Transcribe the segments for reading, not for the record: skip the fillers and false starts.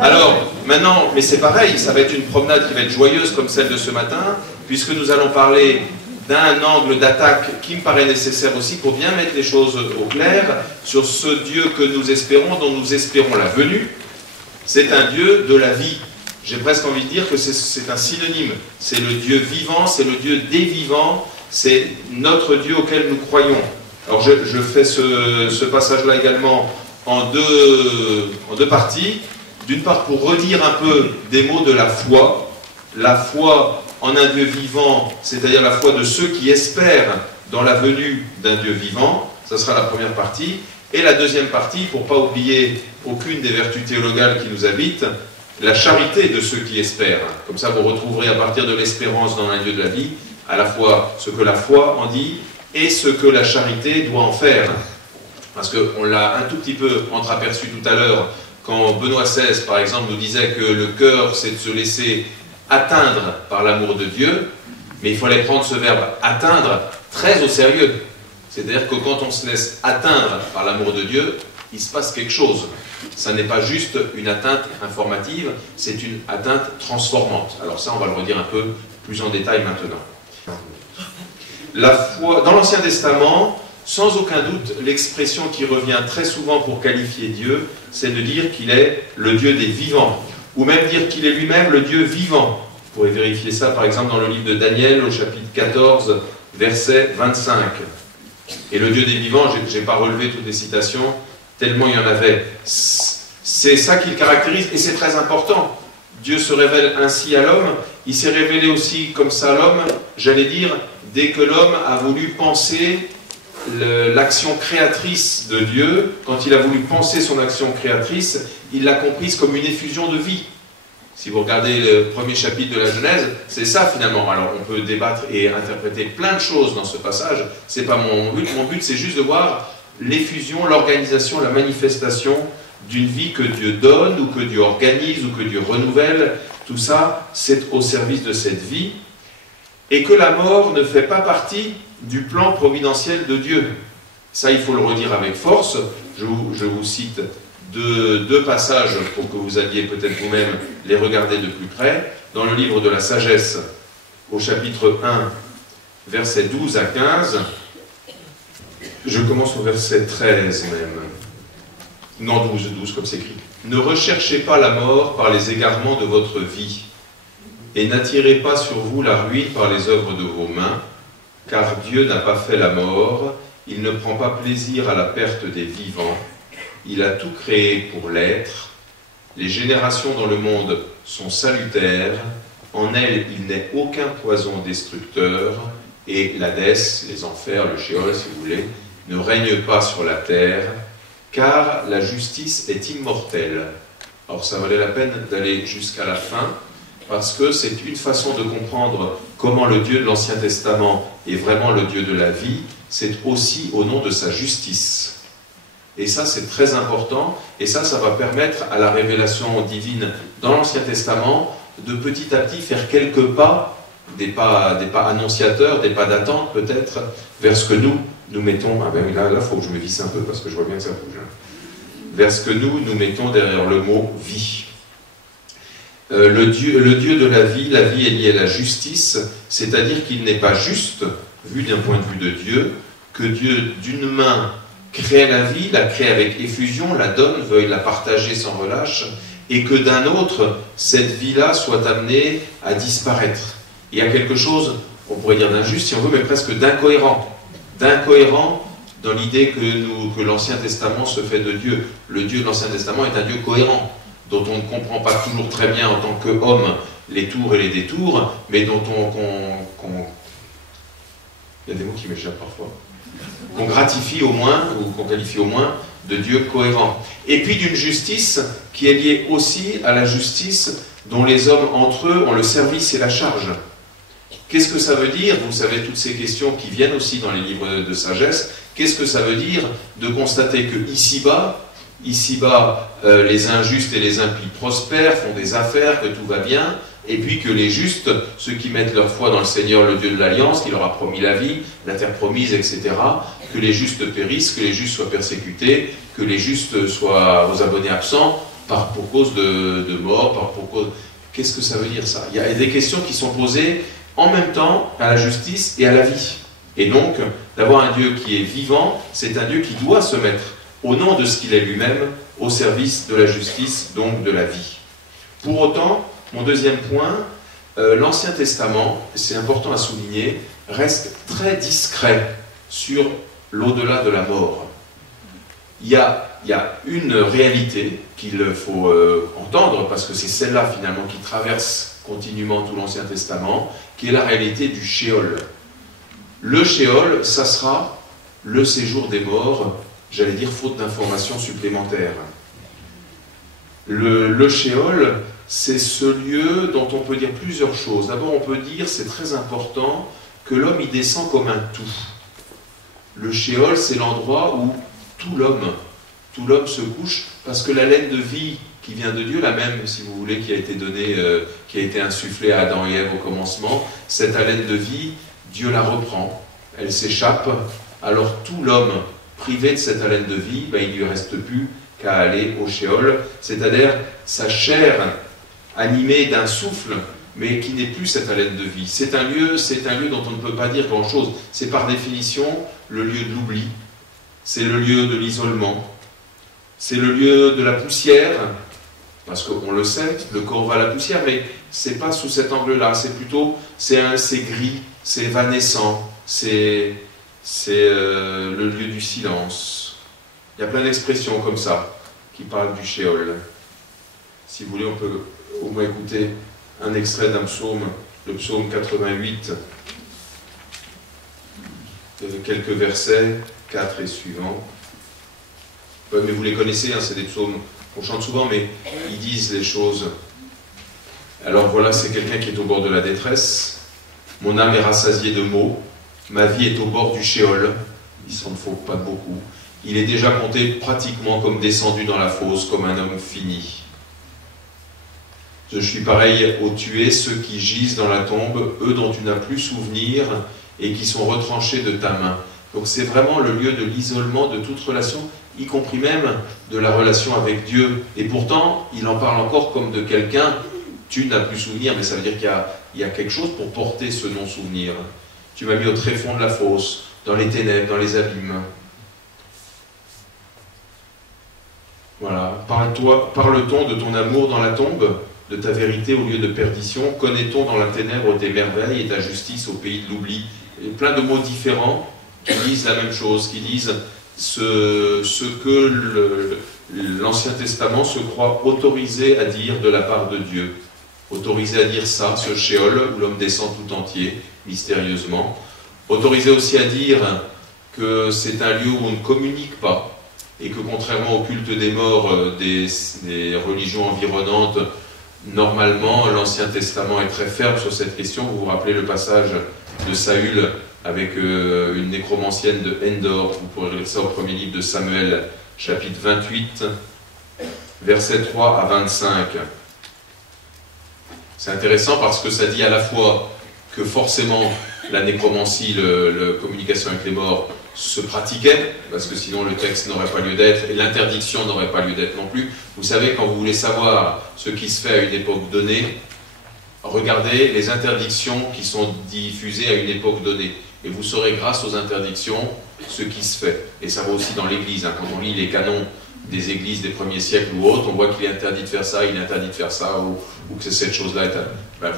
Alors, maintenant, mais c'est pareil, ça va être une promenade qui va être joyeuse comme celle de ce matin, puisque nous allons parler d'un angle d'attaque qui me paraît nécessaire aussi pour bien mettre les choses au clair sur ce Dieu que nous espérons, dont nous espérons la venue. C'est un Dieu de la vie. J'ai presque envie de dire que c'est un synonyme. C'est le Dieu vivant, c'est le Dieu des vivants, c'est notre Dieu auquel nous croyons. Alors je fais ce passage-là également en deux parties. D'une part pour redire un peu des mots de la foi en un Dieu vivant, c'est-à-dire la foi de ceux qui espèrent dans la venue d'un Dieu vivant. Ça sera la première partie. Et la deuxième partie, pour ne pas oublier aucune des vertus théologales qui nous habitent, la charité de ceux qui espèrent. Comme ça, vous retrouverez à partir de l'espérance dans un Dieu de la vie, à la fois ce que la foi en dit et ce que la charité doit en faire. Parce qu'on l'a un tout petit peu entreaperçu tout à l'heure, quand Benoît XVI, par exemple, nous disait que le cœur, c'est de se laisser atteindre par l'amour de Dieu, mais il fallait prendre ce verbe « atteindre » très au sérieux. C'est-à-dire que quand on se laisse atteindre par l'amour de Dieu, il se passe quelque chose. Ça n'est pas juste une atteinte informative, c'est une atteinte transformante. Alors ça, on va le redire un peu plus en détail maintenant. La foi, dans l'Ancien Testament, sans aucun doute, l'expression qui revient très souvent pour qualifier Dieu, c'est de dire qu'il est le Dieu des vivants, ou même dire qu'il est lui-même le Dieu vivant. Vous pourrez vérifier ça, par exemple, dans le livre de Daniel, au chapitre 14, verset 25. Et le Dieu des vivants, je n'ai pas relevé toutes les citations, tellement il y en avait. C'est ça qui le caractérise, et c'est très important. Dieu se révèle ainsi à l'homme, il s'est révélé aussi comme ça à l'homme, j'allais dire, dès que l'homme a voulu penser l'action créatrice de Dieu, quand il a voulu penser son action créatrice, il l'a comprise comme une effusion de vie. Si vous regardez le premier chapitre de la Genèse, c'est ça finalement. Alors on peut débattre et interpréter plein de choses dans ce passage, c'est pas mon but. Mon but c'est juste de voir l'effusion, l'organisation, la manifestation d'une vie que Dieu donne, ou que Dieu organise, ou que Dieu renouvelle. Tout ça, c'est au service de cette vie. Et que la mort ne fait pas partie du plan providentiel de Dieu. Ça, il faut le redire avec force. Je vous cite deux passages pour que vous alliez peut-être vous-même les regarder de plus près. Dans le livre de la sagesse, au chapitre 1, versets 12 à 15, je commence au verset 13 même. Non, 12 comme c'est écrit. Ne recherchez pas la mort par les égarements de votre vie, et n'attirez pas sur vous la ruine par les œuvres de vos mains, car Dieu n'a pas fait la mort, il ne prend pas plaisir à la perte des vivants, il a tout créé pour l'être, les générations dans le monde sont salutaires, en elles il n'est aucun poison destructeur, et l'Hadès, les enfers, le Sheol si vous voulez, ne règne pas sur la terre, car la justice est immortelle. Alors ça valait la peine d'aller jusqu'à la fin, parce que c'est une façon de comprendre comment le Dieu de l'Ancien Testament est vraiment le Dieu de la vie, c'est aussi au nom de sa justice. Et ça, c'est très important, et ça va permettre à la révélation divine dans l'Ancien Testament de petit à petit faire quelques pas, des pas annonciateurs, des pas d'attente peut-être, vers ce que nous mettons, ah ben oui, là, il faut que je me visse un peu, parce que je vois bien que ça bouge, vers ce que nous mettons derrière le mot « vie ». Le Dieu de la vie est liée à la justice, c'est-à-dire qu'il n'est pas juste, vu d'un point de vue de Dieu, que Dieu d'une main crée la vie, la crée avec effusion, la donne, veuille la partager sans relâche, et que d'un autre, cette vie-là soit amenée à disparaître. Il y a quelque chose, on pourrait dire d'injuste si on veut, mais presque d'incohérent. D'incohérent dans l'idée que l'Ancien Testament se fait de Dieu. Le Dieu de l'Ancien Testament est un Dieu cohérent, dont on ne comprend pas toujours très bien en tant qu'homme les tours et les détours, mais dont il y a des mots qui m'échappent parfois, qu'on gratifie au moins, ou qu'on qualifie au moins, de Dieu cohérent. Et puis d'une justice qui est liée aussi à la justice dont les hommes entre eux ont le service et la charge. Qu'est-ce que ça veut dire? Vous savez, toutes ces questions qui viennent aussi dans les livres de sagesse, qu'est-ce que ça veut dire de constater que ici-bas, les injustes et les impies prospèrent, font des affaires, que tout va bien, et puis que les justes, ceux qui mettent leur foi dans le Seigneur, le Dieu de l'Alliance, qui leur a promis la vie, la terre promise, etc., que les justes périssent, que les justes soient persécutés, que les justes soient aux abonnés absents. pour cause de mort, pour cause... Qu'est-ce que ça veut dire ça? Il y a des questions qui sont posées en même temps à la justice et à la vie. Et donc, d'avoir un Dieu qui est vivant, c'est un Dieu qui doit se mettre, au nom de ce qu'il est lui-même, au service de la justice, donc de la vie. Pour autant, mon deuxième point, l'Ancien Testament, c'est important à souligner, reste très discret sur l'au-delà de la mort. Il y a une réalité qu'il faut entendre, parce que c'est celle-là finalement qui traverse continuellement tout l'Ancien Testament, qui est la réalité du Sheol. Le Sheol, ça sera le séjour des morts, j'allais dire faute d'informations supplémentaires. Le Sheol, c'est ce lieu dont on peut dire plusieurs choses. D'abord, on peut dire, c'est très important, que l'homme y descend comme un tout. Le Sheol, c'est l'endroit où tout l'homme se couche, parce que l'haleine de vie qui vient de Dieu, la même, si vous voulez, qui a été donnée, qui a été insufflée à Adam et Ève au commencement, cette haleine de vie, Dieu la reprend, elle s'échappe, alors tout l'homme privé de cette haleine de vie, ben, il ne lui reste plus qu'à aller au Sheol, c'est-à-dire sa chair animée d'un souffle, mais qui n'est plus cette haleine de vie. C'est un lieu dont on ne peut pas dire grand-chose. C'est par définition le lieu de l'oubli, c'est le lieu de l'isolement, c'est le lieu de la poussière, parce qu'on le sait, le corps va à la poussière, mais c'est pas sous cet angle-là, c'est plutôt, c'est gris, c'est évanescent, c'est le lieu du silence. Il y a plein d'expressions comme ça, qui parlent du Sheol. Si vous voulez, on peut au moins écouter un extrait d'un psaume, le psaume 88, quelques versets, 4 et suivants. Mais vous les connaissez, hein, c'est des psaumes qu'on chante souvent, mais ils disent les choses. Alors voilà, c'est quelqu'un qui est au bord de la détresse. Mon âme est rassasiée de maux, ma vie est au bord du Sheol, il s'en faut pas beaucoup. Il est déjà compté pratiquement comme descendu dans la fosse, comme un homme fini. Je suis pareil aux tués, ceux qui gisent dans la tombe, eux dont tu n'as plus souvenir et qui sont retranchés de ta main. Donc c'est vraiment le lieu de l'isolement de toute relation, y compris même de la relation avec Dieu. Et pourtant, il en parle encore comme de quelqu'un, tu n'as plus souvenir, mais ça veut dire qu'il y a quelque chose pour porter ce non-souvenir. Tu m'as mis au tréfonds de la fosse, dans les ténèbres, dans les abîmes. Voilà. Parle-t-on de ton amour dans la tombe, de ta vérité au lieu de perdition? Connaît-on dans la ténèbre tes merveilles et ta justice au pays de l'oubli? Plein de mots différents qui disent la même chose, qui disent ce que l'Ancien Testament se croit autorisé à dire de la part de Dieu. Autorisé à dire ça, ce Sheol où l'homme descend tout entier, mystérieusement. Autorisé aussi à dire que c'est un lieu où on ne communique pas, et que contrairement au culte des morts des religions environnantes, normalement l'Ancien Testament est très ferme sur cette question. Vous vous rappelez le passage de Saül avec une nécromancienne de Endor, vous pourrez lire ça au premier livre de Samuel, chapitre 28, versets 3 à 25. C'est intéressant parce que ça dit à la fois que forcément la nécromancie, la communication avec les morts, se pratiquait, parce que sinon le texte n'aurait pas lieu d'être, et l'interdiction n'aurait pas lieu d'être non plus. Vous savez, quand vous voulez savoir ce qui se fait à une époque donnée, regardez les interdictions qui sont diffusées à une époque donnée, et vous saurez grâce aux interdictions ce qui se fait. Et ça va aussi dans l'Église, hein. Quand on lit les canons des églises des premiers siècles ou autres, on voit qu'il est interdit de faire ça, il est interdit de faire ça, ou que cette chose-là est... Ben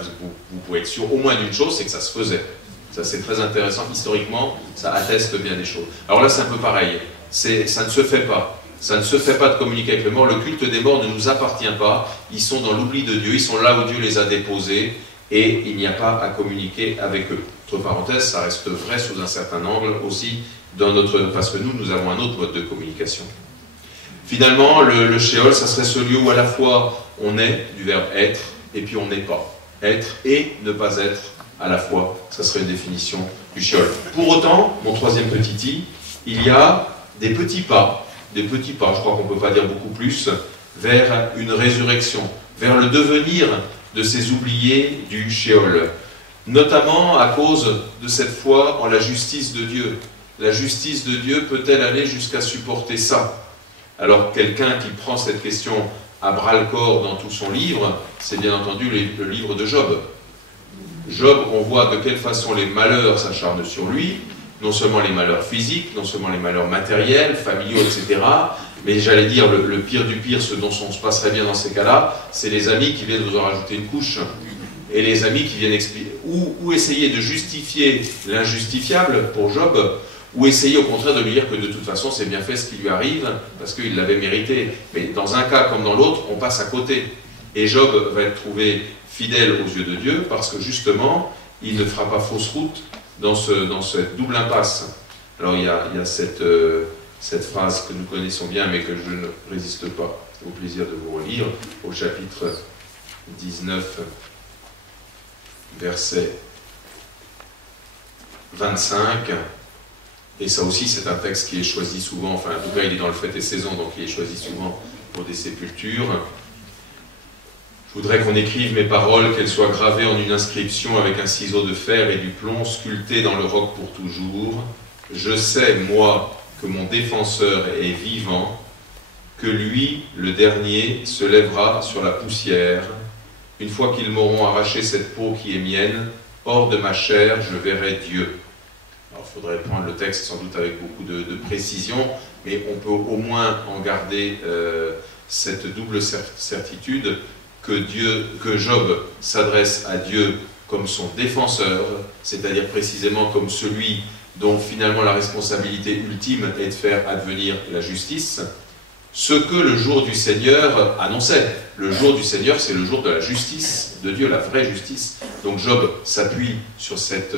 vous pouvez être sûr au moins d'une chose, c'est que ça se faisait. Ça, c'est très intéressant. Historiquement, ça atteste bien des choses. Alors là, c'est un peu pareil. Ça ne se fait pas. Ça ne se fait pas de communiquer avec les morts. Le culte des morts ne nous appartient pas. Ils sont dans l'oubli de Dieu. Ils sont là où Dieu les a déposés. Et il n'y a pas à communiquer avec eux. Entre parenthèses, ça reste vrai sous un certain angle aussi, parce que nous avons un autre mode de communication. Finalement, le Sheol, ça serait ce lieu où à la fois on est, du verbe être, et puis on n'est pas. Être et ne pas être à la fois, ça serait une définition du Sheol. Pour autant, mon troisième petit i, il y a des petits pas, je crois qu'on ne peut pas dire beaucoup plus, vers une résurrection, vers le devenir de ces oubliés du Sheol, notamment à cause de cette foi en la justice de Dieu. La justice de Dieu peut-elle aller jusqu'à supporter ça? Alors quelqu'un qui prend cette question à bras-le-corps dans tout son livre, c'est bien entendu le livre de Job. Job, on voit de quelle façon les malheurs s'acharnent sur lui, non seulement les malheurs physiques, non seulement les malheurs matériels, familiaux, etc., mais j'allais dire, le pire du pire, ce dont on se passerait bien dans ces cas-là, c'est les amis qui viennent vous en rajouter une couche. Et les amis qui viennent expliquer, ou essayer de justifier l'injustifiable pour Job, ou essayer au contraire de lui dire que de toute façon c'est bien fait ce qui lui arrive, parce qu'il l'avait mérité. Mais dans un cas comme dans l'autre, on passe à côté. Et Job va être trouvé fidèle aux yeux de Dieu, parce que justement, il ne fera pas fausse route dans cette double impasse. Alors il y a cette phrase que nous connaissons bien, mais que je ne résiste pas au plaisir de vous relire, au chapitre 19, verset 25, et ça aussi c'est un texte qui est choisi souvent, enfin en tout cas il est dans le Fêtes et Saisons, donc il est choisi souvent pour des sépultures. Je voudrais qu'on écrive mes paroles, qu'elles soient gravées en une inscription avec un ciseau de fer et du plomb sculpté dans le roc pour toujours. Je sais, moi, que mon défenseur est vivant, que lui, le dernier, se lèvera sur la poussière. Une fois qu'ils m'auront arraché cette peau qui est mienne, hors de ma chair, je verrai Dieu. Alors, il faudrait prendre le texte sans doute avec beaucoup de précision, mais on peut au moins en garder cette double certitude que Job s'adresse à Dieu comme son défenseur, c'est-à-dire précisément comme celui dont finalement la responsabilité ultime est de faire advenir la justice, ce que le jour du Seigneur annonçait. Le jour du Seigneur, c'est le jour de la justice de Dieu, la vraie justice. Donc Job s'appuie sur cette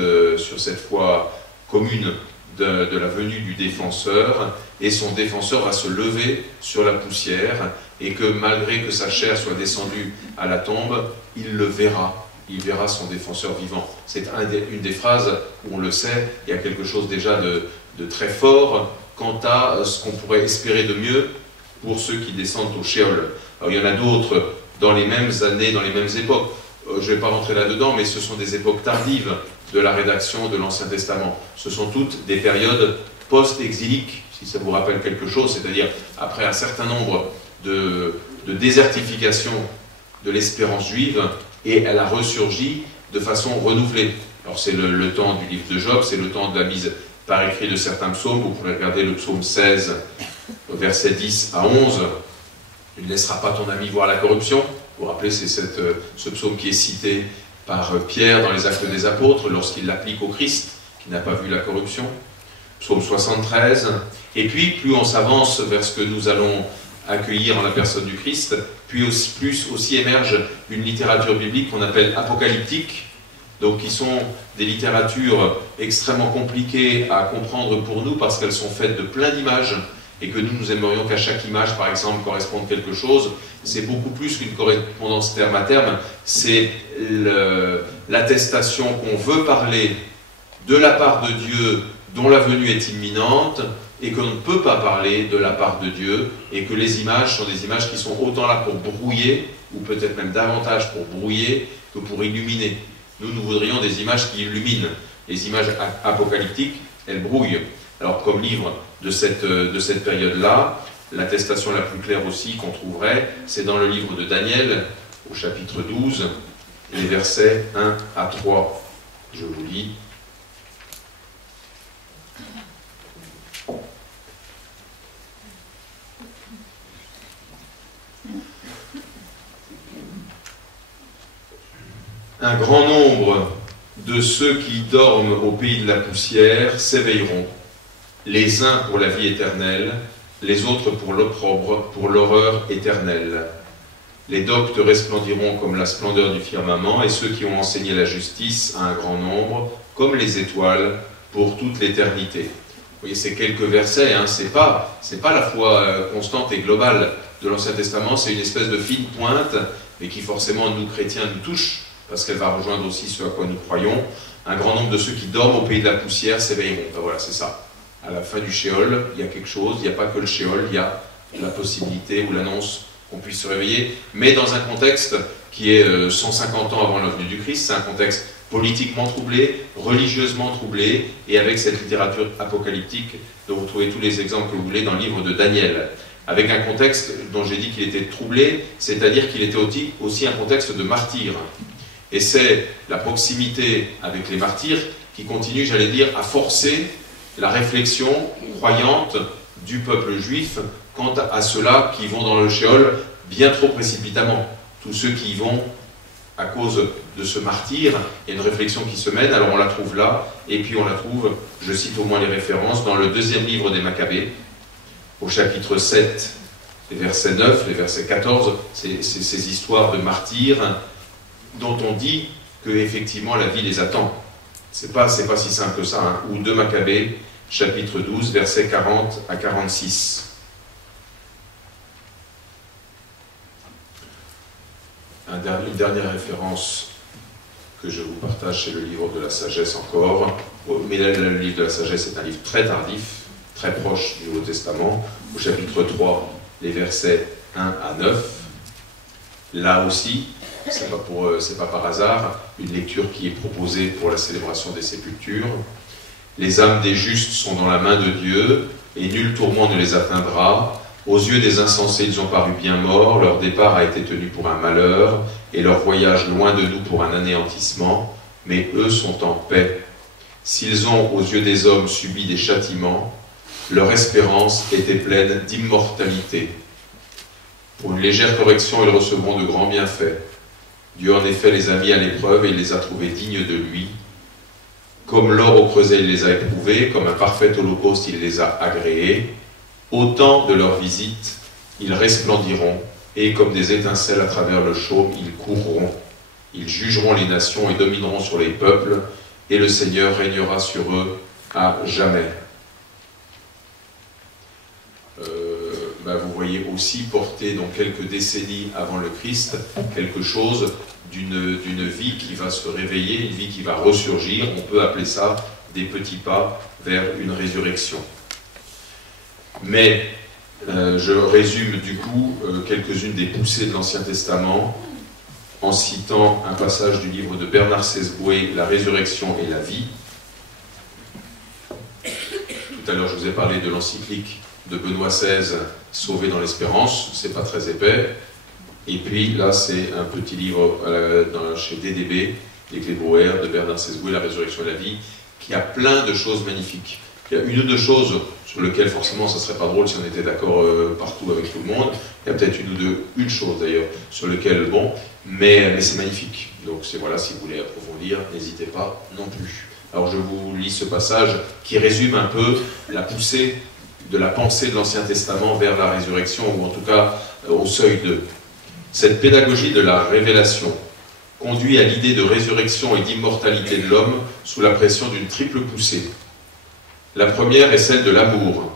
foi commune de la venue du défenseur, et son défenseur va se lever sur la poussière, et que malgré que sa chair soit descendue à la tombe, il le verra. Il verra son défenseur vivant. C'est une des phrases où on le sait, il y a quelque chose déjà de très fort quant à ce qu'on pourrait espérer de mieux pour ceux qui descendent au Sheol. Alors il y en a d'autres dans les mêmes années, dans les mêmes époques. Je ne vais pas rentrer là-dedans, mais ce sont des époques tardives de la rédaction de l'Ancien Testament. Ce sont toutes des périodes post-exiliques, si ça vous rappelle quelque chose, c'est-à-dire après un certain nombre de désertification de l'espérance juive, et elle a ressurgi de façon renouvelée. Alors c'est le temps du livre de Job, c'est le temps de la mise par écrit de certains psaumes. Vous pourrez regarder le psaume 16, versets 10 à 11. « Tu ne laisseras pas ton ami voir la corruption ». Vous vous rappelez, c'est ce psaume qui est cité par Pierre dans les Actes des Apôtres, lorsqu'il l'applique au Christ, qui n'a pas vu la corruption. Psaume 73. Et puis, plus on s'avance vers ce que nous allons accueillir en la personne du Christ, plus aussi émerge une littérature biblique qu'on appelle apocalyptique, donc qui sont des littératures extrêmement compliquées à comprendre pour nous parce qu'elles sont faites de plein d'images, et que nous aimerions qu'à chaque image, par exemple, corresponde quelque chose. C'est beaucoup plus qu'une correspondance terme à terme, c'est l'attestation qu'on veut parler de la part de Dieu dont la venue est imminente, et qu'on ne peut pas parler de la part de Dieu, et que les images sont des images qui sont autant là pour brouiller, ou peut-être même davantage pour brouiller, que pour illuminer. Nous voudrions des images qui illuminent. Les images apocalyptiques, elles brouillent. Alors, comme livre de cette période-là, l'attestation la plus claire aussi qu'on trouverait, c'est dans le livre de Daniel, au chapitre 12, les versets 1 à 3. Je vous lis. Un grand nombre de ceux qui dorment au pays de la poussière s'éveilleront, les uns pour la vie éternelle, les autres pour l'opprobre, pour l'horreur éternelle. Les doctes resplendiront comme la splendeur du firmament, et ceux qui ont enseigné la justice à un grand nombre, comme les étoiles, pour toute l'éternité. Vous voyez, ces quelques versets, hein, c'est pas la foi constante et globale de l'Ancien Testament, c'est une espèce de fine pointe, mais qui forcément, nous chrétiens, nous touche, parce qu'elle va rejoindre aussi ce à quoi nous croyons. Un grand nombre de ceux qui dorment au pays de la poussière s'éveilleront. Ben voilà, c'est ça. À la fin du Sheol, il y a quelque chose, il n'y a pas que le Sheol, il y a la possibilité ou l'annonce qu'on puisse se réveiller, mais dans un contexte qui est 150 ans avant la venue du Christ. C'est un contexte politiquement troublé, religieusement troublé, et avec cette littérature apocalyptique dont vous trouvez tous les exemples que vous voulez dans le livre de Daniel. avec un contexte dont j'ai dit qu'il était troublé, c'est-à-dire qu'il était aussi un contexte de martyrs. Et c'est la proximité avec les martyrs qui continue, j'allais dire, à forcer la réflexion croyante du peuple juif quant à ceux-là qui vont dans le Sheol bien trop précipitamment. Tous ceux qui y vont à cause de ce martyr, il y a une réflexion qui se mène, alors on la trouve là, et puis on la trouve, je cite au moins les références, dans le deuxième livre des Maccabées, au chapitre 7, les versets 9, les versets 14, c'est ces histoires de martyrs dont on dit que effectivement la vie les attend. C'est pas si simple que ça, hein. Ou 2 Maccabées, chapitre 12, versets 40 à 46. Une dernière référence que je vous partage, c'est le livre de la sagesse encore. Mais là, le livre de la sagesse est un livre très tardif, très proche du Nouveau Testament. Au chapitre 3, les versets 1 à 9. Là aussi, c'est pas par hasard, une lecture qui est proposée pour la célébration des sépultures. Les âmes des justes sont dans la main de Dieu, et nul tourment ne les atteindra. Aux yeux des insensés, ils ont paru bien morts, leur départ a été tenu pour un malheur, et leur voyage loin de nous pour un anéantissement, mais eux sont en paix. S'ils ont, aux yeux des hommes, subi des châtiments, leur espérance était pleine d'immortalité. Pour une légère correction, ils recevront de grands bienfaits. Dieu en effet les a mis à l'épreuve et il les a trouvés dignes de lui. Comme l'or au creuset, il les a éprouvés, comme un parfait holocauste, il les a agréés. Au temps de leur visite, ils resplendiront, et comme des étincelles à travers le chaume, ils courront. Ils jugeront les nations et domineront sur les peuples, et le Seigneur régnera sur eux à jamais. Vous voyez aussi porter, donc quelques décennies avant le Christ, quelque chose d'une vie qui va se réveiller, une vie qui va ressurgir. On peut appeler ça des petits pas vers une résurrection. Mais je résume du coup quelques-unes des poussées de l'Ancien Testament en citant un passage du livre de Bernard Sesboué, La résurrection et la vie. Tout à l'heure, je vous ai parlé de l'encyclique de Benoît XVI, Sauvé dans l'espérance, c'est pas très épais. Et puis là, c'est un petit livre chez DDB, Les Clés Brouwer, de Bernard Sesboué, La résurrection et la vie, qui a plein de choses magnifiques. Il y a une ou deux choses sur lesquelles, forcément, ça serait pas drôle si on était d'accord partout avec tout le monde. Il y a peut-être une chose d'ailleurs, sur lesquelles, bon, mais c'est magnifique. Donc voilà, si vous voulez approfondir, n'hésitez pas non plus. Alors je vous lis ce passage qui résume un peu la poussée de la pensée de l'Ancien Testament vers la résurrection, ou en tout cas au seuil de. Cette pédagogie de la révélation conduit à l'idée de résurrection et d'immortalité de l'homme sous la pression d'une triple poussée. La première est celle de l'amour.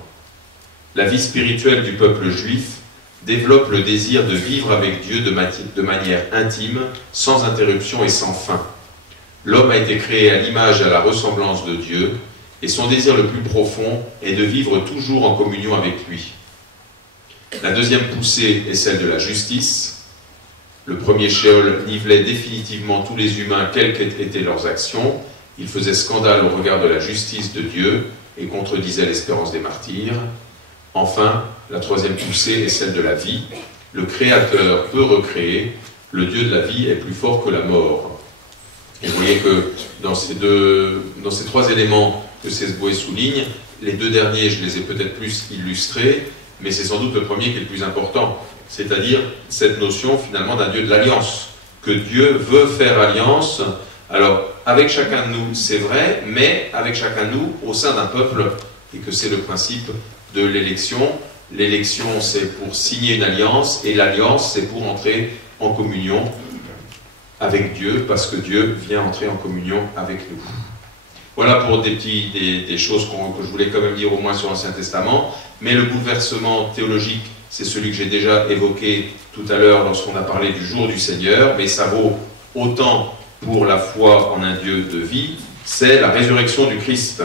La vie spirituelle du peuple juif développe le désir de vivre avec Dieu de manière intime, sans interruption et sans fin. L'homme a été créé à l'image et à la ressemblance de Dieu, et son désir le plus profond est de vivre toujours en communion avec lui. La deuxième poussée est celle de la justice. Le premier Sheol nivelait définitivement tous les humains, quelles qu'étaient leurs actions. Il faisait scandale au regard de la justice de Dieu et contredisait l'espérance des martyrs. Enfin, la troisième poussée est celle de la vie. Le Créateur peut recréer. Le Dieu de la vie est plus fort que la mort. Et vous voyez que dans ces trois éléments que Sesboué souligne, les deux derniers, je les ai peut-être plus illustrés, mais c'est sans doute le premier qui est le plus important, c'est-à-dire cette notion finalement d'un Dieu de l'alliance, que Dieu veut faire alliance, alors avec chacun de nous, c'est vrai, mais avec chacun de nous au sein d'un peuple, et que c'est le principe de l'élection. L'élection, c'est pour signer une alliance, et l'alliance, c'est pour entrer en communion avec Dieu, parce que Dieu vient entrer en communion avec nous. Voilà pour des choses que je voulais quand même dire au moins sur l'Ancien Testament, mais le bouleversement théologique, c'est celui que j'ai déjà évoqué tout à l'heure lorsqu'on a parlé du jour du Seigneur, mais ça vaut autant pour la foi en un Dieu de vie, c'est la résurrection du Christ.